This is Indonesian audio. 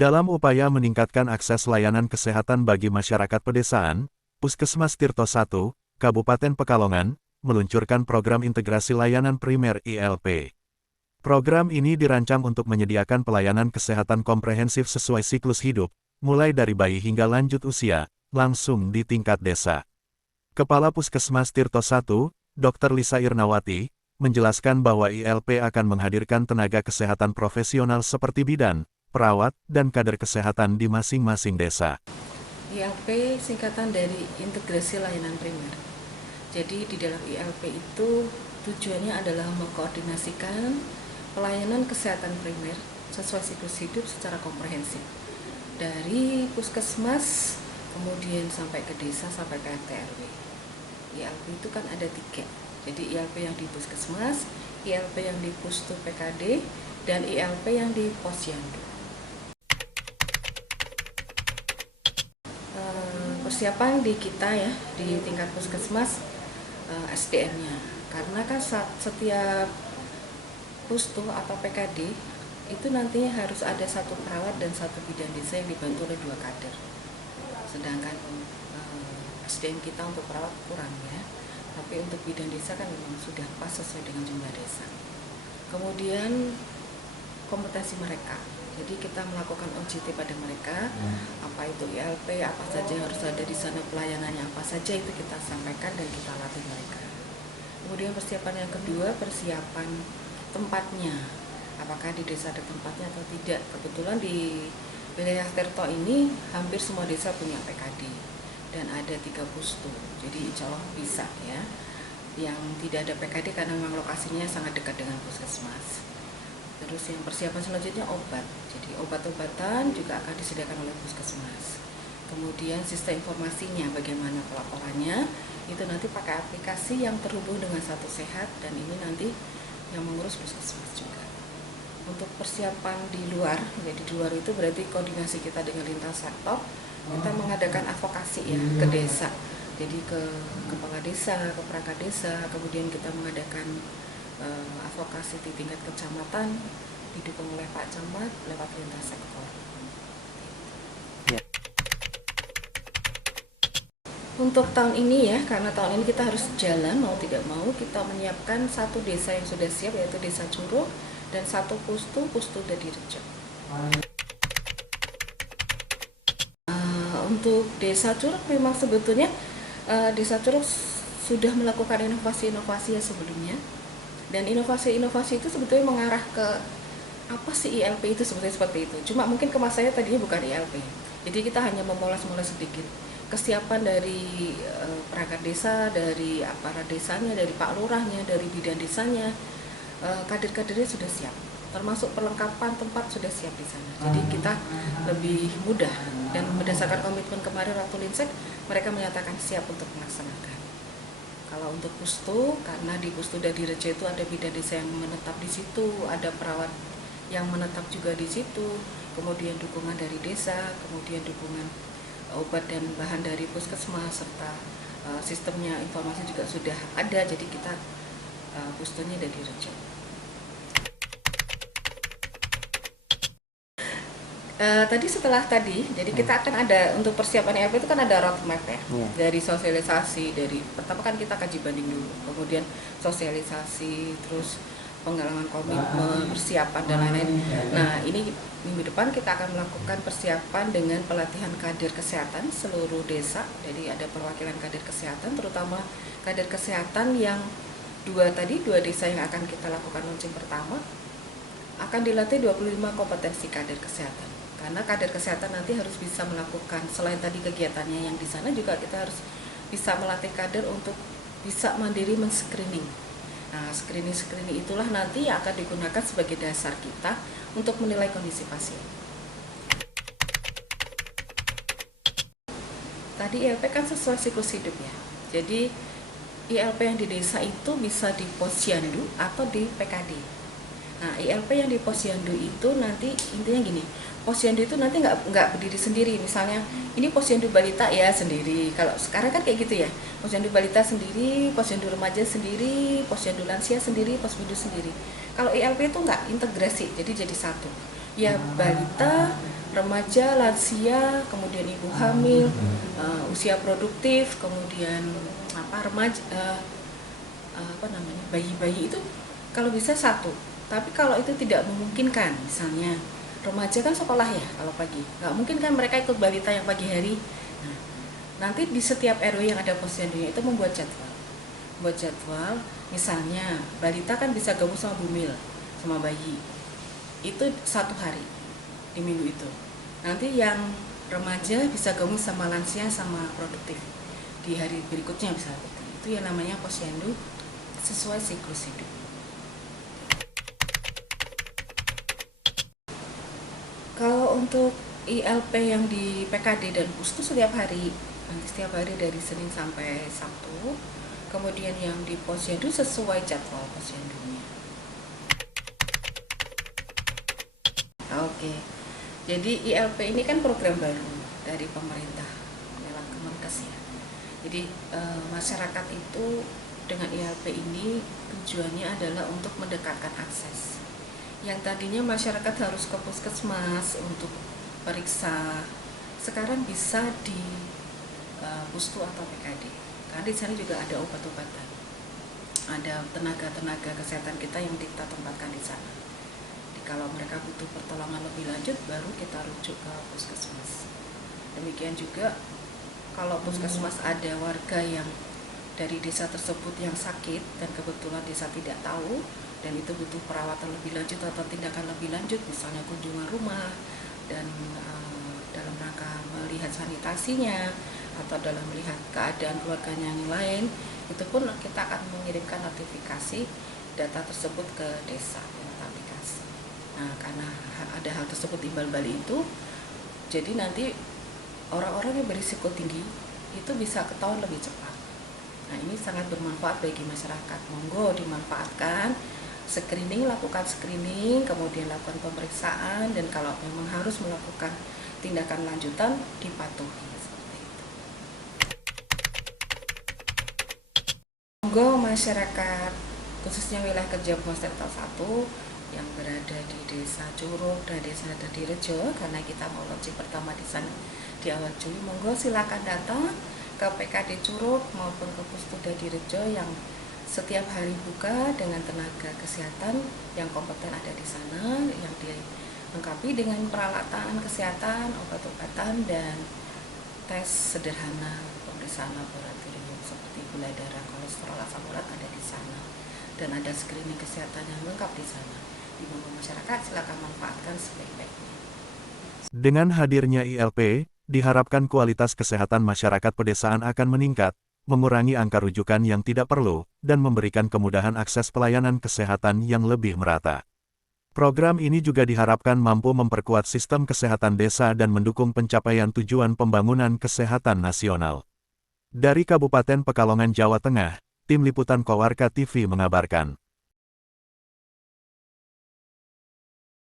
Dalam upaya meningkatkan akses layanan kesehatan bagi masyarakat pedesaan, Puskesmas Tirto I, Kabupaten Pekalongan, meluncurkan program integrasi layanan primer ILP. Program ini dirancang untuk menyediakan pelayanan kesehatan komprehensif sesuai siklus hidup, mulai dari bayi hingga lanjut usia, langsung di tingkat desa. Kepala Puskesmas Tirto I, Dr. Lisa Irnawati, menjelaskan bahwa ILP akan menghadirkan tenaga kesehatan profesional seperti bidan, perawat, dan kader kesehatan di masing-masing desa. ILP singkatan dari integrasi layanan primer. Jadi di dalam ILP itu tujuannya adalah mengkoordinasikan pelayanan kesehatan primer sesuai siklus hidup secara komprehensif. Dari puskesmas, kemudian sampai ke desa, sampai ke RT RW. ILP itu kan ada 3. Jadi ILP yang di puskesmas, ILP yang di pustu PKD, dan ILP yang di posyandu. Persiapan di kita ya, di tingkat puskesmas, SDM-nya. Karena kan setiap pustu atau PKD itu nantinya harus ada 1 perawat dan 1 bidan desa yang dibantu oleh 2 kader. Sedangkan SDM kita untuk perawat kurang ya, tapi untuk bidan desa kan memang sudah pas sesuai dengan jumlah desa. Kemudian kompetensi mereka, jadi kita melakukan OJT pada mereka, apa itu ILP, apa saja yang harus ada di sana, pelayanannya apa saja itu kita sampaikan dan kita latih mereka. Kemudian persiapan yang kedua, persiapan tempatnya, apakah di desa ada tempatnya atau tidak. Kebetulan di wilayah Tirto ini hampir semua desa punya PKD dan ada 3 pustu, jadi insya Allah bisa ya. Yang tidak ada PKD karena memang lokasinya sangat dekat dengan puskesmas. Terus yang persiapan selanjutnya obat, jadi obat-obatan juga akan disediakan oleh puskesmas. Kemudian sistem informasinya, bagaimana pelaporannya, itu nanti pakai aplikasi yang terhubung dengan Satu Sehat, dan ini nanti yang mengurus puskesmas juga. Untuk persiapan di luar, jadi di luar itu berarti koordinasi kita dengan lintas sektor, kita mengadakan advokasi ya ke desa, jadi ke kepala desa, ke perangkat desa, kemudian kita mengadakan advokasi di tingkat kecamatan, didukung oleh Pak Camat lewat lintas sektor. Untuk tahun ini ya, karena tahun ini kita harus jalan mau tidak mau, kita menyiapkan 1 desa yang sudah siap, yaitu Desa Curug, dan 1 pustu Dadirejo. Untuk Desa Curug memang sebetulnya Desa Curug sudah melakukan inovasi-inovasi yang sebelumnya, dan inovasi-inovasi itu sebetulnya mengarah ke apa sih ILP itu sebetulnya seperti itu. Cuma mungkin kemasannya tadinya bukan ILP, jadi kita hanya memoles-moles sedikit. Kesiapan dari perangkat desa, dari aparat desanya, dari Pak Lurahnya, dari bidan desanya, kader-kadernya sudah siap. Termasuk perlengkapan tempat sudah siap di sana. Jadi kita lebih mudah, dan berdasarkan komitmen kemarin waktu Linsek, mereka menyatakan siap untuk melaksanakan. Kalau untuk pustu, karena di pustu Dadirejo itu ada bidan desa yang menetap di situ, ada perawat yang menetap juga di situ, kemudian dukungan dari desa, kemudian dukungan obat dan bahan dari puskesmas, serta sistemnya informasi juga sudah ada, jadi kita pustunya Dadirejo. Jadi kita akan ada untuk persiapan ILP itu kan ada roadmap ya, dari sosialisasi, dari pertama kan kita kaji banding dulu, kemudian sosialisasi, terus penggalangan komitmen, persiapan dan lain-lain. Nah ini minggu depan kita akan melakukan persiapan dengan pelatihan kader kesehatan seluruh desa, jadi ada perwakilan kader kesehatan, terutama kader kesehatan yang 2 desa yang akan kita lakukan launching pertama, akan dilatih 25 kompetensi kader kesehatan. Karena kader kesehatan nanti harus bisa melakukan, selain tadi kegiatannya yang di sana, juga kita harus bisa melatih kader untuk bisa mandiri men-screening. Nah, screening itulah nanti yang akan digunakan sebagai dasar kita untuk menilai kondisi pasien. Tadi ILP kan sesuai siklus hidup ya. Jadi ILP yang di desa itu bisa di posyandu atau di PKD. Nah, ILP yang di posyandu itu nanti intinya gini, posyandu itu nanti nggak berdiri sendiri. Misalnya ini posyandu balita ya sendiri. Kalau sekarang kan kayak gitu ya, posyandu balita sendiri, posyandu remaja sendiri, posyandu lansia sendiri, posyandu sendiri. Kalau ILP itu nggak integrasi, jadi 1. ya balita, remaja, lansia, kemudian ibu hamil, usia produktif, kemudian remaja, bayi-bayi itu kalau bisa satu. Tapi kalau itu tidak memungkinkan, misalnya remaja kan sekolah ya kalau pagi, nggak mungkin kan mereka ikut balita yang pagi hari. Nah, nanti di setiap RW yang ada posyandunya itu membuat jadwal, misalnya balita kan bisa gabung sama bumil, sama bayi, itu 1 hari di minggu itu. Nanti yang remaja bisa gabung sama lansia sama produktif di hari berikutnya bisa. Itu yang namanya posyandu sesuai siklus hidup. Kalau untuk ILP yang di PKD dan PUS itu setiap hari dari Senin sampai Sabtu. Kemudian yang di posyandu sesuai jadwal posyandunya. Oke. Jadi ILP ini kan program baru dari pemerintah lewat Kemenkes ya. Jadi masyarakat itu dengan ILP ini tujuannya adalah untuk mendekatkan akses. Yang tadinya masyarakat harus ke puskesmas untuk periksa, sekarang bisa di pustu atau PKD. Karena di sana juga ada obat-obatan, ada tenaga kesehatan kita yang kita tempatkan di sana. Jadi kalau mereka butuh pertolongan lebih lanjut, baru kita rujuk ke puskesmas. Demikian juga kalau puskesmas ada warga yang dari desa tersebut yang sakit dan kebetulan desa tidak tahu dan itu butuh perawatan lebih lanjut atau tindakan lebih lanjut, misalnya kunjungan rumah dan dalam rangka melihat sanitasinya atau dalam melihat keadaan keluarganya yang lain, itu pun kita akan mengirimkan notifikasi data tersebut ke desa lewat aplikasi. Nah, karena ada hal tersebut timbal balik itu, jadi nanti orang-orang yang berisiko tinggi itu bisa ketahuan lebih cepat. Nah, ini sangat bermanfaat bagi masyarakat. Monggo dimanfaatkan, lakukan screening, kemudian lakukan pemeriksaan, dan kalau memang harus melakukan tindakan lanjutan, dipatuhi seperti itu. Monggo masyarakat, khususnya wilayah kerja Posyandu 1 yang berada di Desa Curug dan Desa Dadirejo, karena kita mau launching pertama di sana di awal Juli, monggo silakan datang ke PKD Curug maupun ke Pustu Dadirejo yang setiap hari buka dengan tenaga kesehatan yang kompeten ada di sana, yang dilengkapi dengan peralatan kesehatan, obat-obatan, dan tes sederhana pemeriksaan laboratorium seperti gula darah, kolesterol, asam urat ada di sana, dan ada screening kesehatan yang lengkap di sana. Di masyarakat silakan manfaatkan sebaik-baiknya. Dengan hadirnya ILP, diharapkan kualitas kesehatan masyarakat pedesaan akan meningkat, mengurangi angka rujukan yang tidak perlu, dan memberikan kemudahan akses pelayanan kesehatan yang lebih merata. Program ini juga diharapkan mampu memperkuat sistem kesehatan desa dan mendukung pencapaian tujuan pembangunan kesehatan nasional. Dari Kabupaten Pekalongan, Jawa Tengah, Tim Liputan Kowarka TV mengabarkan.